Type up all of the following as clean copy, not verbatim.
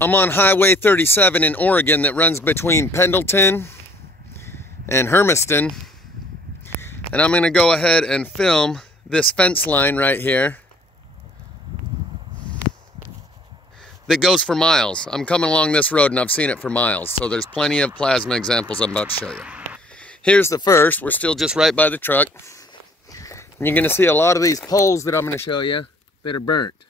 I'm on Highway 37 in Oregon that runs between Pendleton and Hermiston. And I'm gonna go ahead and film this fence line right here that goes for miles. I'm coming along this road and I've seen it for miles. So there's plenty of plasma examples I'm about to show you. Here's the first. We're still just right by the truck. And you're gonna see a lot of these poles that I'm gonna show you that are burnt.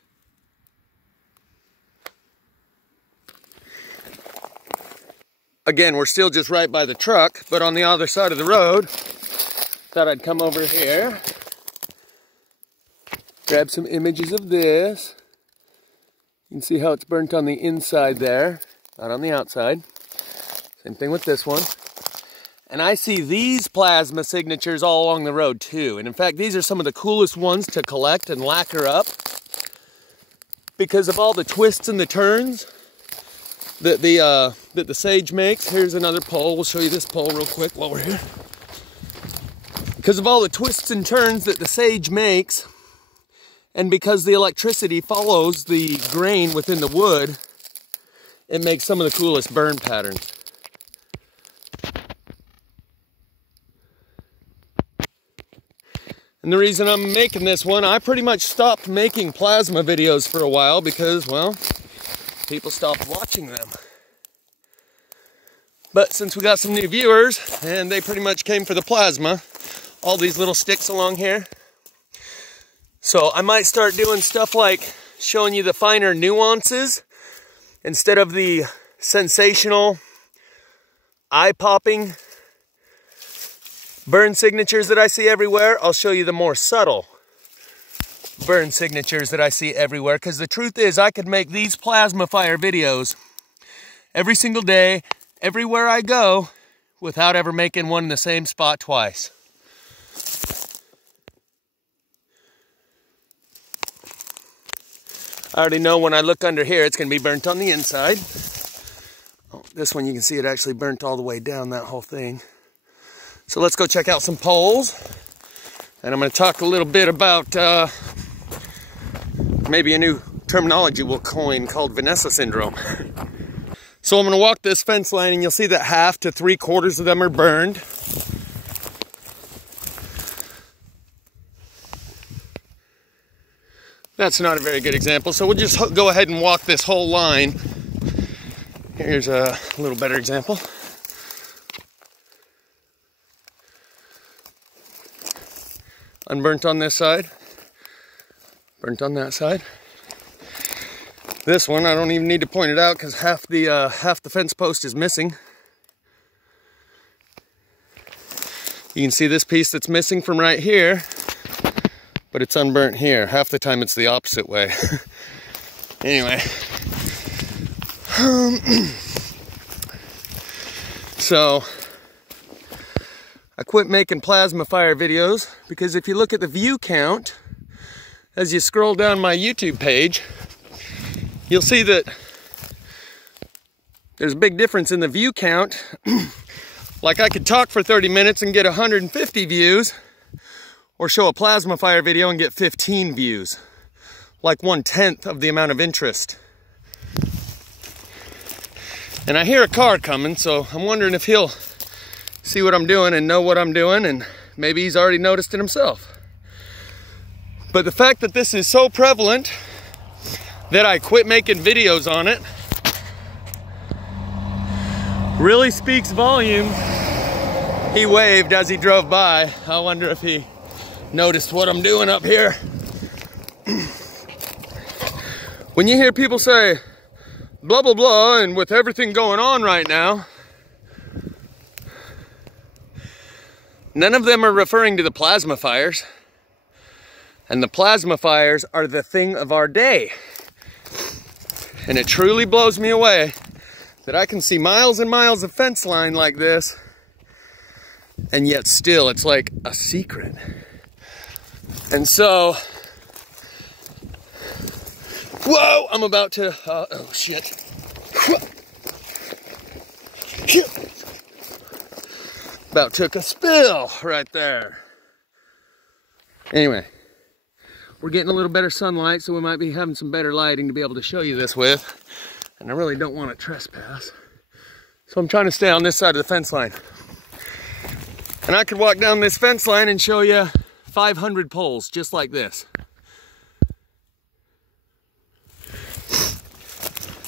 Again, we're still just right by the truck, but on the other side of the road, thought I'd come over here, grab some images of this. You can see how it's burnt on the inside there, not on the outside. Same thing with this one. And I see these plasma signatures all along the road too. And in fact, these are some of the coolest ones to collect and lacquer up because of all the twists and the turns that the sage makes. Here's another pole. We'll show you this pole real quick while we're here. Because of all the twists and turns that the sage makes, and because the electricity follows the grain within the wood, it makes some of the coolest burn patterns. And the reason I'm making this one, I pretty much stopped making plasma videos for a while because, well, people stopped watching them. But since we got some new viewers, and they pretty much came for the plasma, all these little sticks along here. So I might start doing stuff like showing you the finer nuances instead of the sensational, eye-popping burn signatures that I see everywhere. I'll show you the more subtle burn signatures that I see everywhere, because the truth is I could make these plasma fire videos every single day, everywhere I go, without ever making one in the same spot twice. I already know when I look under here it's going to be burnt on the inside. Oh, this one you can see it actually burnt all the way down, that whole thing. So let's go check out some poles, and I'm going to talk a little bit about maybe a new terminology we'll coin called Vanessa syndrome. So I'm going to walk this fence line and you'll see that half to 3/4 of them are burned. That's not a very good example, so we'll just go ahead and walk this whole line. Here's a little better example. Unburnt on this side, burnt on that side. This one, I don't even need to point it out because half the fence post is missing. You can see this piece that's missing from right here, but it's unburnt here. Half the time it's the opposite way. Anyway. So, I quit making plasma fire videos because if you look at the view count, as you scroll down my YouTube page, you'll see that there's a big difference in the view count. Like I could talk for 30 minutes and get 150 views, or show a plasma fire video and get 15 views. Like 1/10 of the amount of interest. And I hear a car coming, so I'm wondering if he'll see what I'm doing and know what I'm doing, and maybe he's already noticed it himself. But the fact that this is so prevalent that I quit making videos on it really speaks volumes. He waved as he drove by. I wonder if he noticed what I'm doing up here. When you hear people say blah blah blah and with everything going on right now, none of them are referring to the plasma fires. And the plasma fires are the thing of our day. And it truly blows me away that I can see miles and miles of fence line like this, and yet still it's like a secret. And so, whoa, I'm about to, oh shit. About took a spill right there. Anyway, we're getting a little better sunlight, so we might be having some better lighting to be able to show you this with. and I really don't want to trespass. So I'm trying to stay on this side of the fence line. And I could walk down this fence line and show you 500 poles just like this.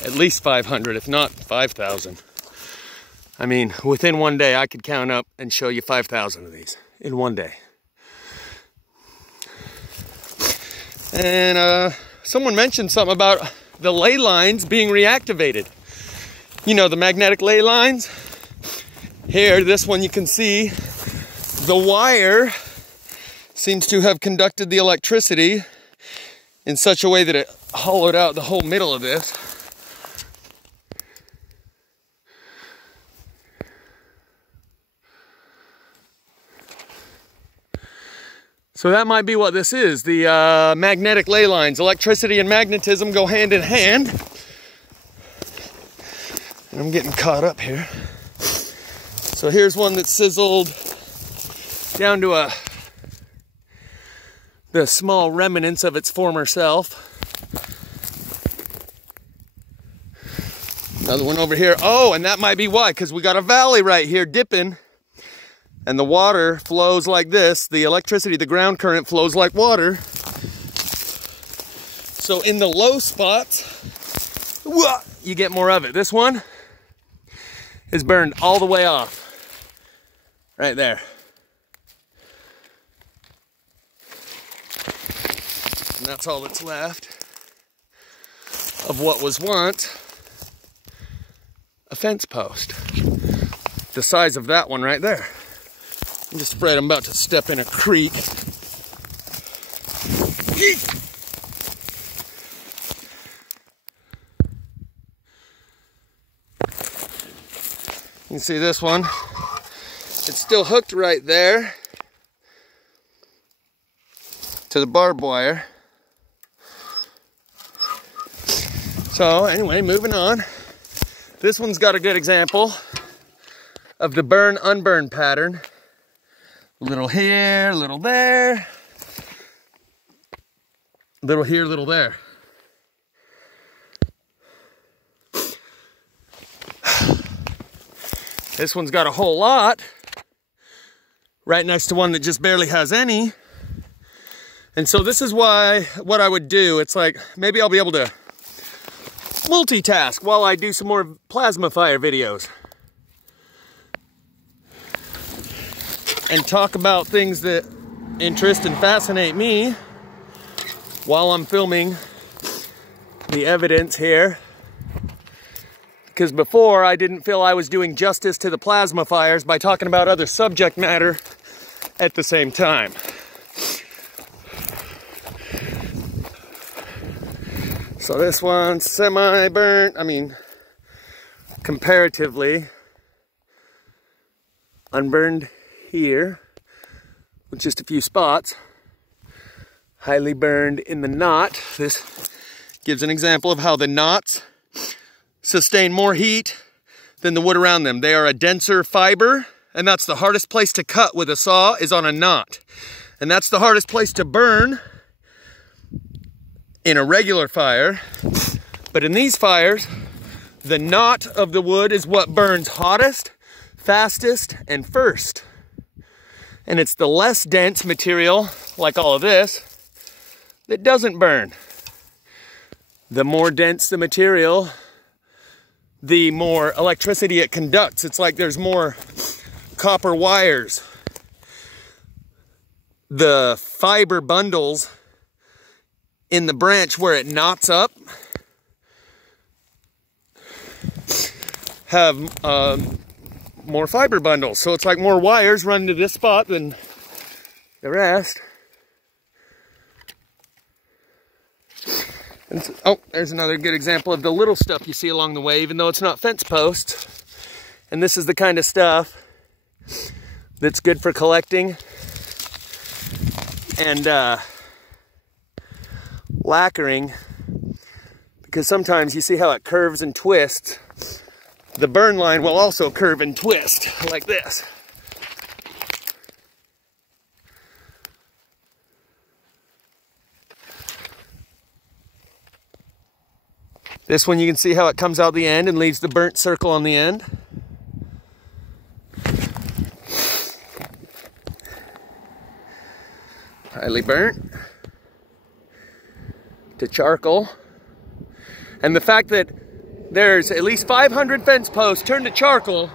At least 500, if not 5,000. I mean, within one day, I could count up and show you 5,000 of these in one day. And someone mentioned something about the ley lines being reactivated. You know, the magnetic ley lines. Here, this one you can see, the wire seems to have conducted the electricity in such a way that it hollowed out the whole middle of this. So that might be what this is, the magnetic ley lines. Electricity and magnetism go hand in hand. And I'm getting caught up here. So here's one that's sizzled down to the small remnants of its former self. Another one over here. Oh, and that might be why, because we got a valley right here dipping. And the water flows like this. The electricity, the ground current flows like water. So in the low spots, you get more of it. This one is burned all the way off. Right there. And that's all that's left of what was once a fence post. The size of that one right there. I'm just afraid I'm about to step in a creek. You can see this one. It's still hooked right there to the barbed wire. So anyway, moving on. This one's got a good example of the burn-unburn pattern. Little here, little there. Little here, little there. This one's got a whole lot. Right next to one that just barely has any. And so this is why, what I would do, it's like, maybe I'll be able to multitask while I do some more plasma fire videos. And talk about things that interest and fascinate me while I'm filming the evidence here. Because before, I didn't feel I was doing justice to the plasma fires by talking about other subject matter at the same time. So this one's semi-burnt, I mean, comparatively unburned here, with just a few spots. Highly burned in the knot. This gives an example of how the knots sustain more heat than the wood around them. They are a denser fiber, and that's the hardest place to cut with a saw, is on a knot. And that's the hardest place to burn in a regular fire. But in these fires, the knot of the wood is what burns hottest, fastest, and first. And it's the less dense material, like all of this, that doesn't burn. The more dense the material, the more electricity it conducts. It's like there's more copper wires. The fiber bundles in the branch where it knots up have more fiber bundles. So it's like more wires run to this spot than the rest. And so, oh, there's another good example of the little stuff you see along the way, even though it's not fence posts. And this is the kind of stuff that's good for collecting and lacquering, because sometimes you see how it curves and twists. The burn line will also curve and twist like this. This one you can see how it comes out the end and leaves the burnt circle on the end. Highly burnt to charcoal. And the fact that there's at least 500 fence posts turned to charcoal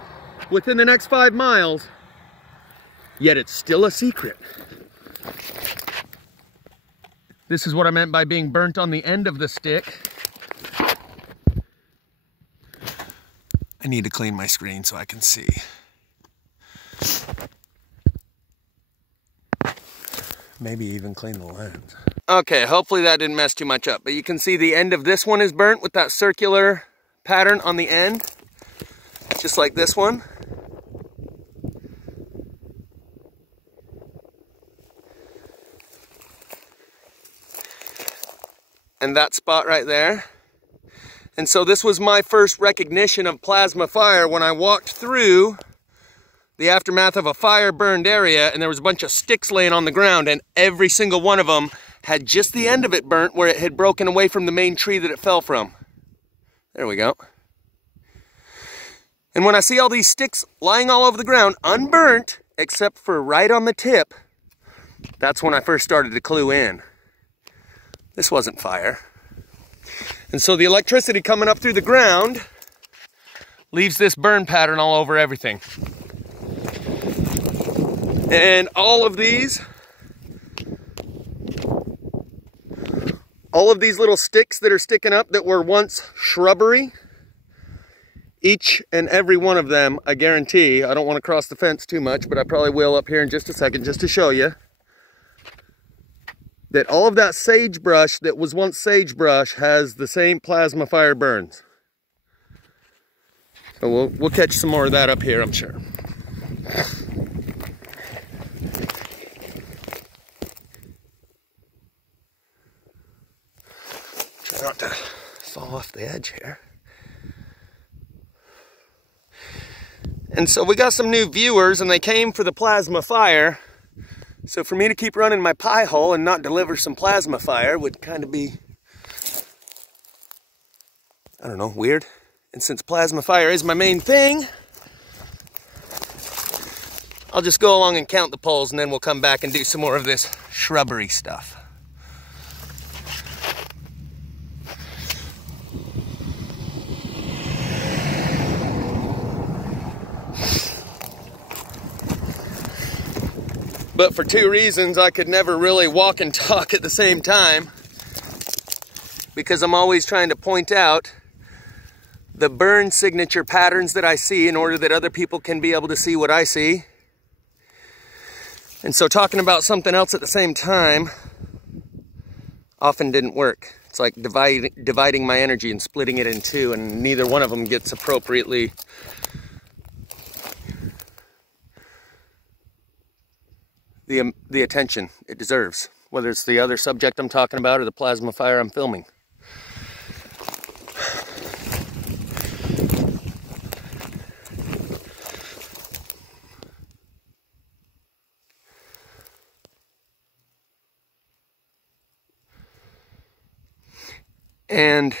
within the next 5 miles, yet it's still a secret. This is what I meant by being burnt on the end of the stick. I need to clean my screen so I can see. Maybe even clean the lens. Okay, hopefully that didn't mess too much up, but you can see the end of this one is burnt with that circular pattern on the end, just like this one. And that spot right there. And so this was my first recognition of plasma fire when I walked through the aftermath of a fire burned area, and there was a bunch of sticks laying on the ground, and every single one of them had just the end of it burnt where it had broken away from the main tree that it fell from. There we go. And when I see all these sticks lying all over the ground, unburnt, except for right on the tip, that's when I first started to clue in. This wasn't fire. And so the electricity coming up through the ground leaves this burn pattern all over everything. And all of these little sticks that are sticking up that were once shrubbery, each and every one of them, I guarantee, I don't want to cross the fence too much, but I probably will up here in just a second just to show you, that all of that sagebrush that was once sagebrush has the same plasma fire burns. So we'll catch some more of that up here, I'm sure. Try not to fall off the edge here. And so we got some new viewers and they came for the plasma fire. So for me to keep running my pie hole and not deliver some plasma fire would kind of be, I don't know, weird. And since plasma fire is my main thing, I'll just go along and count the poles and then we'll come back and do some more of this shrubbery stuff. But for 2 reasons, I could never really walk and talk at the same time, because I'm always trying to point out the burn signature patterns that I see in order that other people can be able to see what I see. And so talking about something else at the same time often didn't work. It's like dividing my energy and splitting it in two, and neither one of them gets appropriately the attention it deserves, whether it's the other subject I'm talking about or the plasma fire I'm filming. And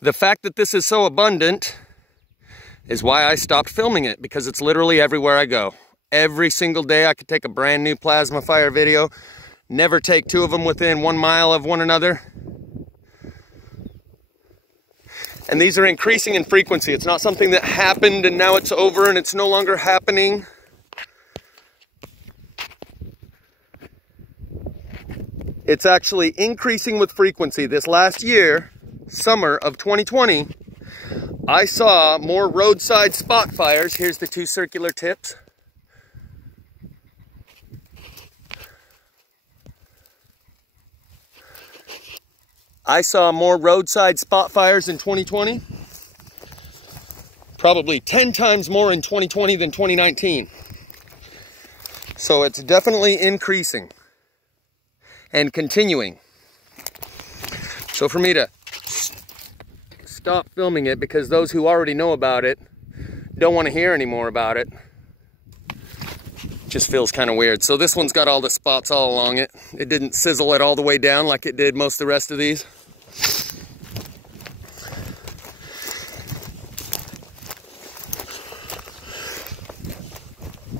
the fact that this is so abundant is why I stopped filming it, because it's literally everywhere I go. Every single day I could take a brand new plasma fire video, never take 2 of them within 1 mile of one another. And these are increasing in frequency. It's not something that happened and now it's over and it's no longer happening. It's actually increasing with frequency. This last year, summer of 2020, I saw more roadside spot fires. Here's the 2 circular tips. I saw more roadside spot fires in 2020, probably 10 times more in 2020 than 2019. So it's definitely increasing and continuing. So for me to stop filming it because those who already know about it don't want to hear any more about it, just feels kind of weird. So this one's got all the spots all along it. It didn't sizzle it all the way down like it did most of the rest of these.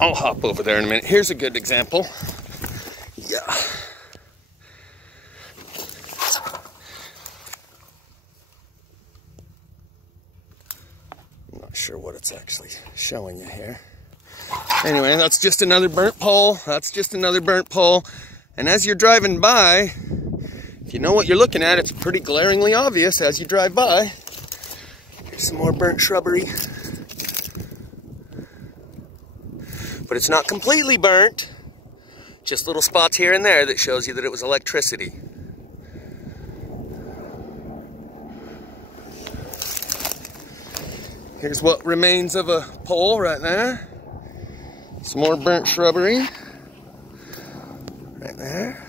I'll hop over there in a minute. Here's a good example. Yeah. I'm not sure what it's actually showing you here. Anyway, that's just another burnt pole. That's just another burnt pole. And as you're driving by, if you know what you're looking at, it's pretty glaringly obvious as you drive by. Here's some more burnt shrubbery. But it's not completely burnt. Just little spots here and there that shows you that it was electricity. Here's what remains of a pole right there. Some more burnt shrubbery. Right there.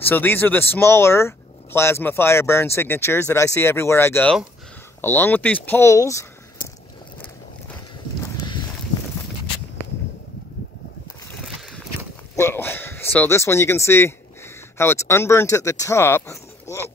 So these are the smaller plasma fire burn signatures that I see everywhere I go. Along with these poles, whoa. So this one you can see how it's unburnt at the top. Whoa.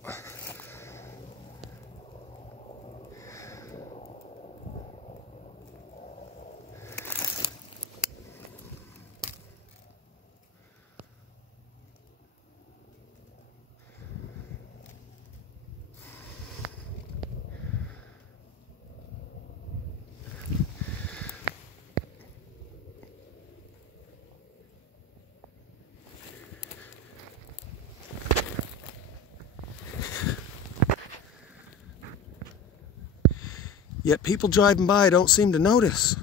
Yet people driving by don't seem to notice.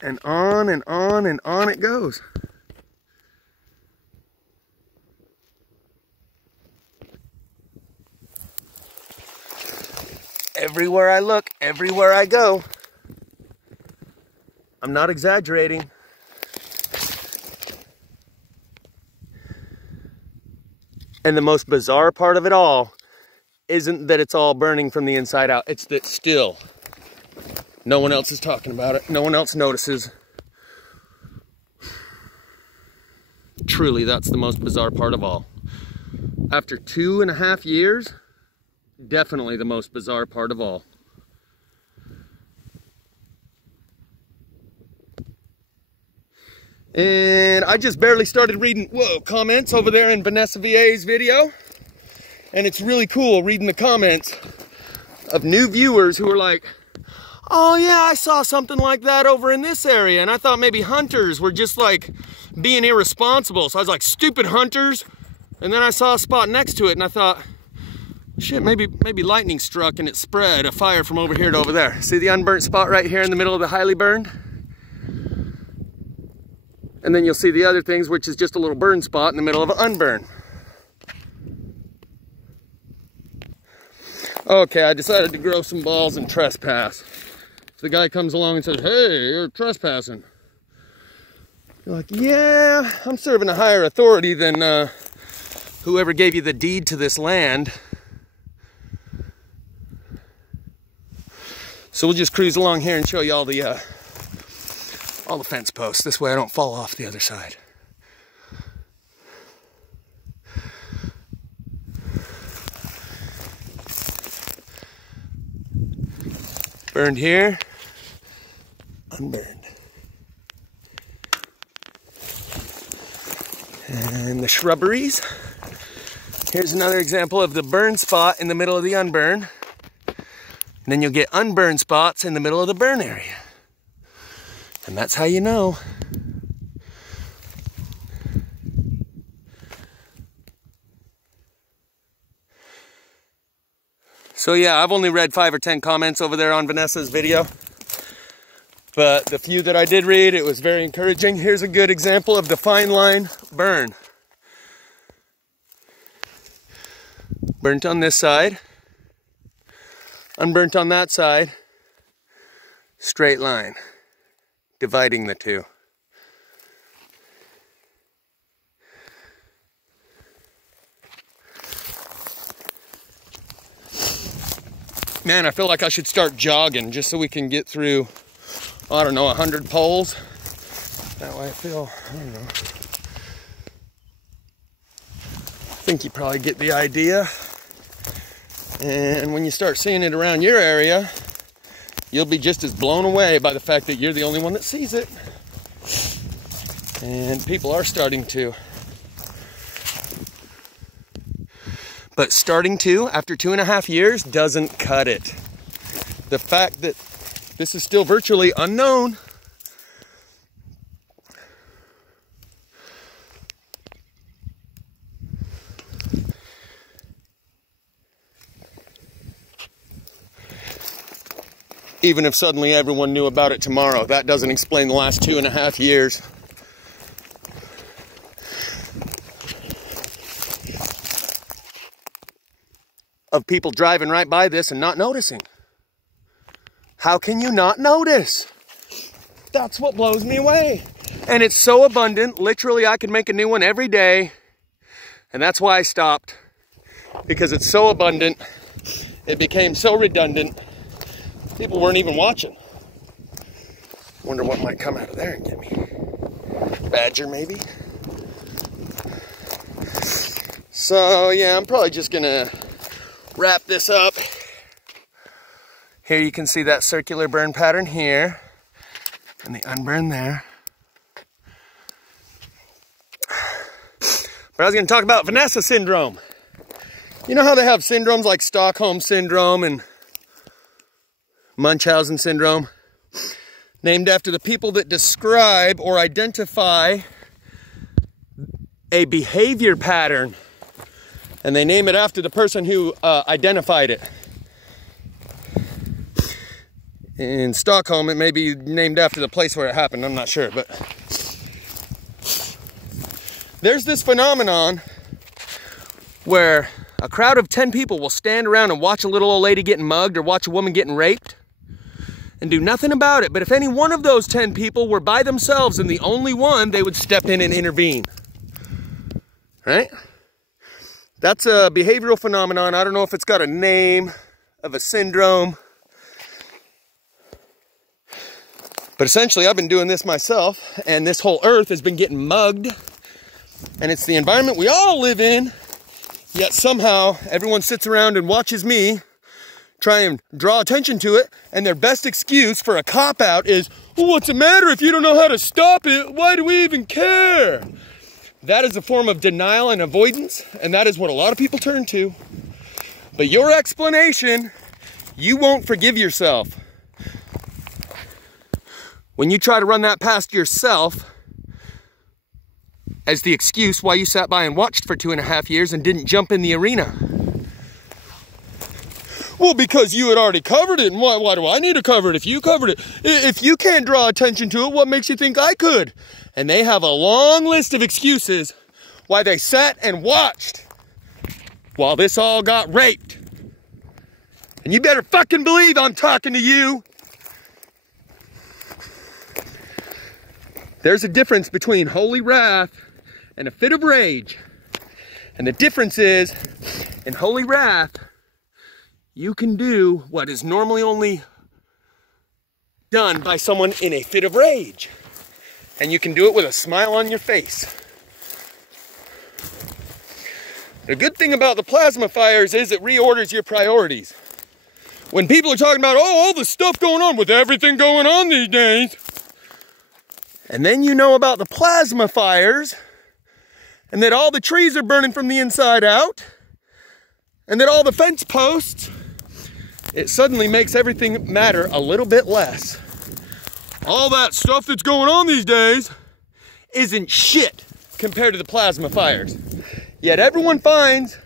And on and on and on it goes. Everywhere I look, everywhere I go. I'm not exaggerating. And the most bizarre part of it all isn't that it's all burning from the inside out. It's that still no one else is talking about it. No one else notices. Truly, that's the most bizarre part of all. After 2.5 years, definitely the most bizarre part of all. And I just barely started reading, comments over there in Vanessa VA's video. And it's really cool reading the comments of new viewers who are like, oh yeah, I saw something like that over in this area. And I thought maybe hunters were just like being irresponsible. So I was like, stupid hunters. And then I saw a spot next to it and I thought, shit, maybe lightning struck and it spread a fire from over here to over there. See the unburnt spot right here in the middle of the highly burned? And then you'll see the other things, which is just a little burn spot in the middle of an unburn. Okay, I decided to grow some balls and trespass. If the guy comes along and says, hey, you're trespassing. You're like, yeah, I'm serving a higher authority than whoever gave you the deed to this land. So we'll just cruise along here and show you all the fence posts. This way I don't fall off the other side. Burned here, unburned. And the shrubberies. Here's another example of the burn spot in the middle of the unburn. And then you'll get unburned spots in the middle of the burn area. And that's how you know. So yeah, I've only read 5 or 10 comments over there on Vanessa's video. But the few that I did read, it was very encouraging. Here's a good example of the fine line burn. Burnt on this side. Unburnt on that side. Straight line. Dividing the two. Man, I feel like I should start jogging just so we can get through, I don't know, 100 poles. That way I feel, I don't know. think you probably get the idea. And when you start seeing it around your area, you'll be just as blown away by the fact that you're the only one that sees it. And people are starting to. But starting to, after 2.5 years, doesn't cut it. The fact that this is still virtually unknown. Even if suddenly everyone knew about it tomorrow, that doesn't explain the last 2.5 years. Of people driving right by this and not noticing. How can you not notice? That's what blows me away. And it's so abundant, literally I could make a new one every day. And that's why I stopped. Because it's so abundant, it became so redundant, people weren't even watching. Wonder what might come out of there and get me. Badger maybe? So yeah, I'm probably just gonna wrap this up. Here you can see that circular burn pattern here and the unburned there. But I was going to talk about Vanessa syndrome. You know how they have syndromes like Stockholm syndrome and Munchausen syndrome, named after the people that describe or identify a behavior pattern. And they name it after the person who identified it. In Stockholm, it may be named after the place where it happened, I'm not sure. But there's this phenomenon where a crowd of 10 people will stand around and watch a little old lady getting mugged or watch a woman getting raped and do nothing about it. But if any one of those 10 people were by themselves and the only one, they would step in and intervene. Right? That's a behavioral phenomenon. I don't know if it's got a name of a syndrome. But essentially, I've been doing this myself, and this whole earth has been getting mugged. And it's the environment we all live in, yet somehow everyone sits around and watches me try and draw attention to it, and their best excuse for a cop-out is, well, what's the matter if you don't know how to stop it? Why do we even care? That is a form of denial and avoidance, and that is what a lot of people turn to. But your explanation, you won't forgive yourself. When you try to run that past yourself as the excuse why you sat by and watched for 2.5 years and didn't jump in the arena. Well, because you had already covered it, and why do I need to cover it if you covered it? If you can't draw attention to it, what makes you think I could? And they have a long list of excuses why they sat and watched while this all got raped. And you better fucking believe I'm talking to you. There's a difference between holy wrath and a fit of rage. And the difference is, in holy wrath, you can do what is normally only done by someone in a fit of rage. And you can do it with a smile on your face. The good thing about the plasma fires is it reorders your priorities. When people are talking about, oh, all the stuff going on with everything going on these days, and then you know about the plasma fires, and that all the trees are burning from the inside out, and that all the fence posts, it suddenly makes everything matter a little bit less. All that stuff that's going on these days isn't shit compared to the plasma fires. Yet everyone finds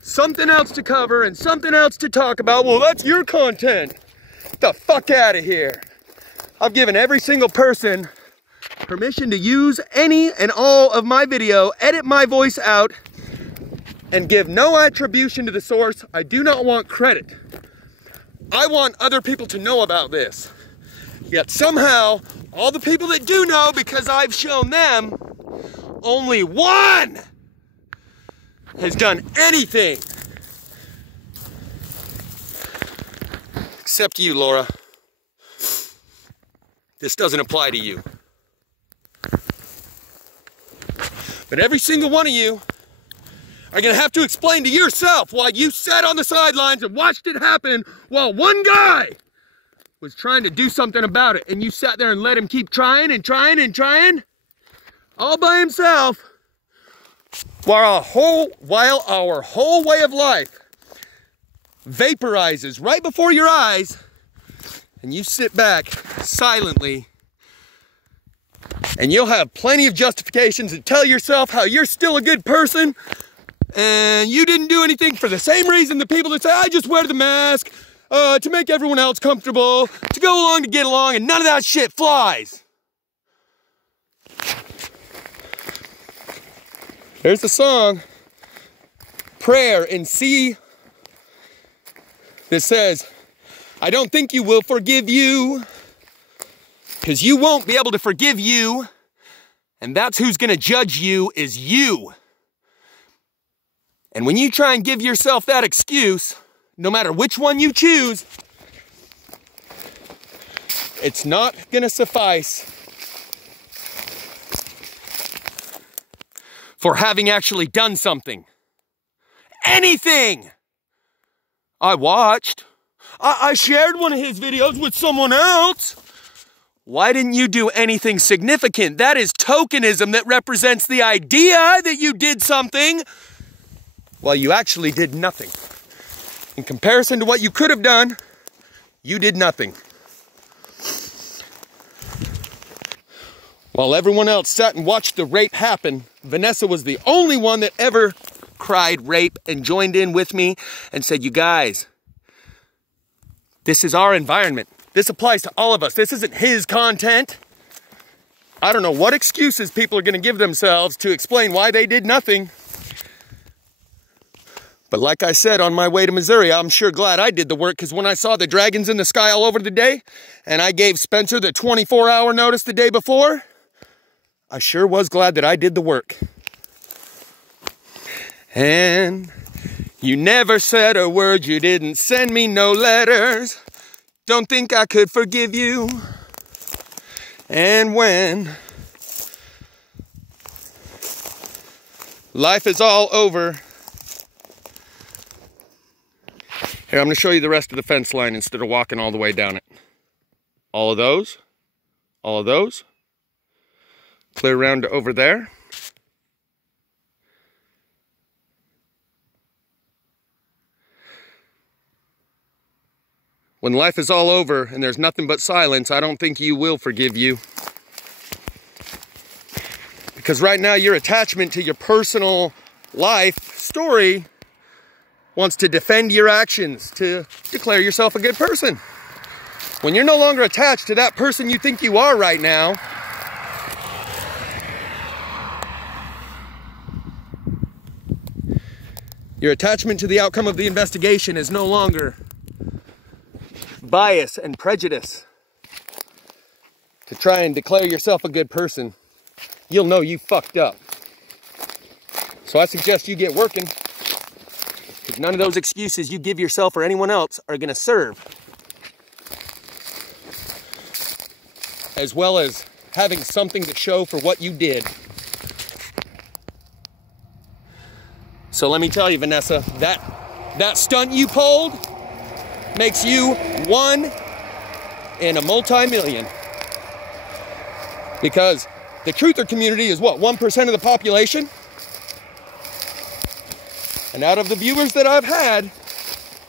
something else to cover and something else to talk about. Well, that's your content. Get the fuck out of here. I've given every single person permission to use any and all of my video, edit my voice out, and give no attribution to the source. I do not want credit. I want other people to know about this. Yet somehow, all the people that do know, because I've shown them, only one has done anything. Except you, Laura. This doesn't apply to you. But every single one of you are gonna have to explain to yourself why you sat on the sidelines and watched it happen while one guy was trying to do something about it, and you sat there and let him keep trying and trying and trying all by himself while our whole way of life vaporizes right before your eyes, and you sit back silently, and you'll have plenty of justifications to tell yourself how you're still a good person and you didn't do anything for the same reason the people that say, I just wear the mask to make everyone else comfortable, to go along to get along, and none of that shit flies. There's the song, Prayer in C, that says, I don't think you will forgive you, because you won't be able to forgive you, and that's who's gonna judge you is you. And when you try and give yourself that excuse, no matter which one you choose, it's not gonna suffice for having actually done something. Anything! I watched. I shared one of his videos with someone else. Why didn't you do anything significant? That is tokenism that represents the idea that you did something while you actually did nothing. In comparison to what you could have done, you did nothing. While everyone else sat and watched the rape happen, Vanessa was the only one that ever cried rape and joined in with me and said, you guys, this is our environment. This applies to all of us. This isn't his content. I don't know what excuses people are going to give themselves to explain why they did nothing. But like I said, on my way to Missouri, I'm sure glad I did the work, because when I saw the dragons in the sky all over the day, and I gave Spencer the 24-hour notice the day before, I sure was glad that I did the work. And you never said a word, you didn't send me no letters. Don't think I could forgive you. And when life is all over, here, I'm going to show you the rest of the fence line instead of walking all the way down it. All of those, clear around to over there. When life is all over and there's nothing but silence, I don't think you will forgive you. Because right now your attachment to your personal life story wants to defend your actions, to declare yourself a good person. When you're no longer attached to that person you think you are right now, your attachment to the outcome of the investigation is no longer bias and prejudice to try and declare yourself a good person. You'll know you fucked up. So I suggest you get working, because none of those excuses you give yourself or anyone else are going to serve, as well as having something to show for what you did. So let me tell you, Vanessa, that stunt you pulled makes you one in a multi-million. Because the truther community is what, 1% of the population? And out of the viewers that I've had,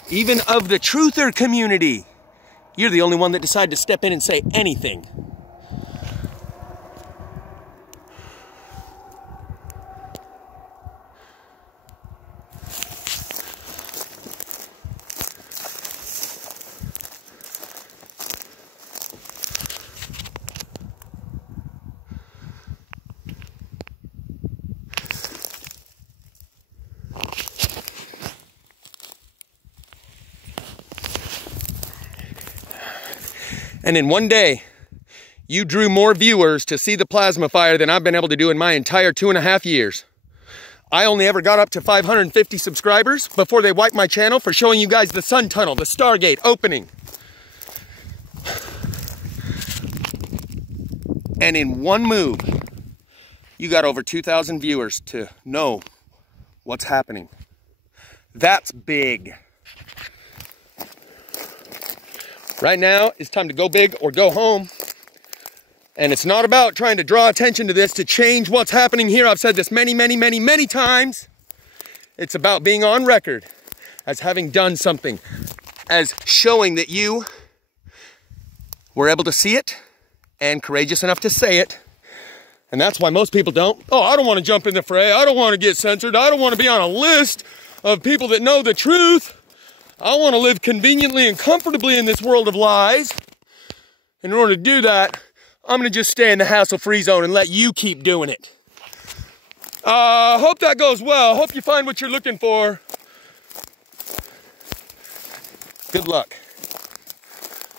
even of the truther community, you're the only one that decided to step in and say anything. And in one day, you drew more viewers to see the plasma fire than I've been able to do in my entire 2.5 years. I only ever got up to 550 subscribers before they wiped my channel for showing you guys the sun tunnel, the Stargate opening. And in one move, you got over 2,000 viewers to know what's happening. That's big. Right now, it's time to go big or go home. And it's not about trying to draw attention to this to change what's happening here. I've said this many, many, many, many times. It's about being on record as having done something, as showing that you were able to see it and courageous enough to say it. And that's why most people don't. Oh, I don't want to jump in the fray. I don't want to get censored. I don't want to be on a list of people that know the truth. I want to live conveniently and comfortably in this world of lies. And in order to do that, I'm going to just stay in the hassle-free zone and let you keep doing it. Hope that goes well. Hope you find what you're looking for. Good luck.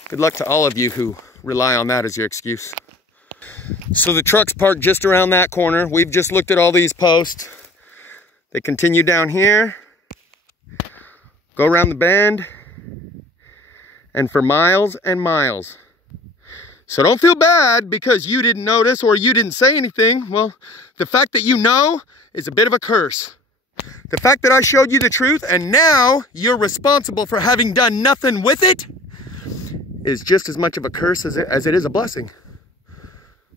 Good luck to all of you who rely on that as your excuse. So the truck's parked just around that corner. We've just looked at all these posts. They continue down here, go around the bend, and for miles and miles. So don't feel bad because you didn't notice or you didn't say anything. Well, the fact that you know is a bit of a curse. The fact that I showed you the truth and now you're responsible for having done nothing with it is just as much of a curse as it is a blessing.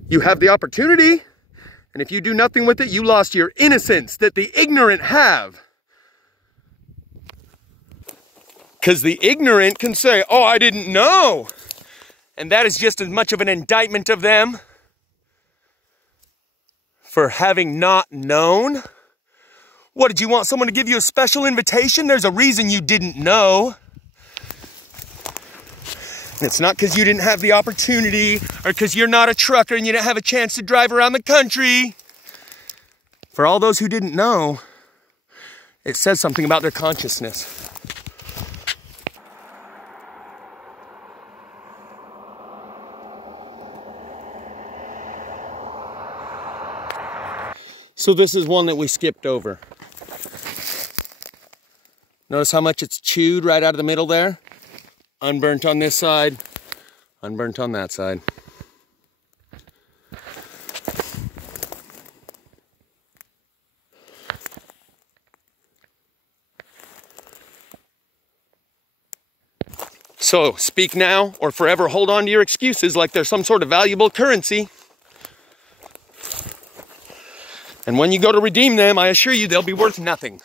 You have the opportunity, and if you do nothing with it, you lost your innocence that the ignorant have. Because the ignorant can say, oh, I didn't know. And that is just as much of an indictment of them for having not known. What, did you want someone to give you a special invitation? There's a reason you didn't know. It's not because you didn't have the opportunity or because you're not a trucker and you didn't have a chance to drive around the country. For all those who didn't know, it says something about their consciousness. So this is one that we skipped over. Notice how much it's chewed right out of the middle there? Unburnt on this side, unburnt on that side. So speak now or forever hold on to your excuses like they're some sort of valuable currency. And when you go to redeem them, I assure you they'll be worth nothing.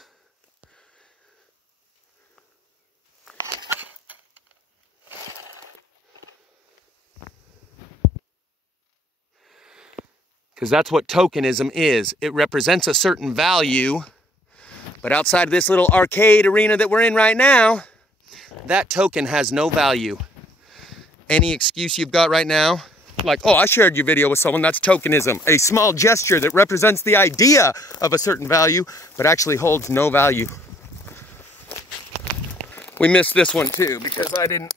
Because that's what tokenism is. It represents a certain value, but outside of this little arcade arena that we're in right now, that token has no value. Any excuse you've got right now, like, oh, I shared your video with someone, that's tokenism. A small gesture that represents the idea of a certain value, but actually holds no value. We missed this one too, because I didn't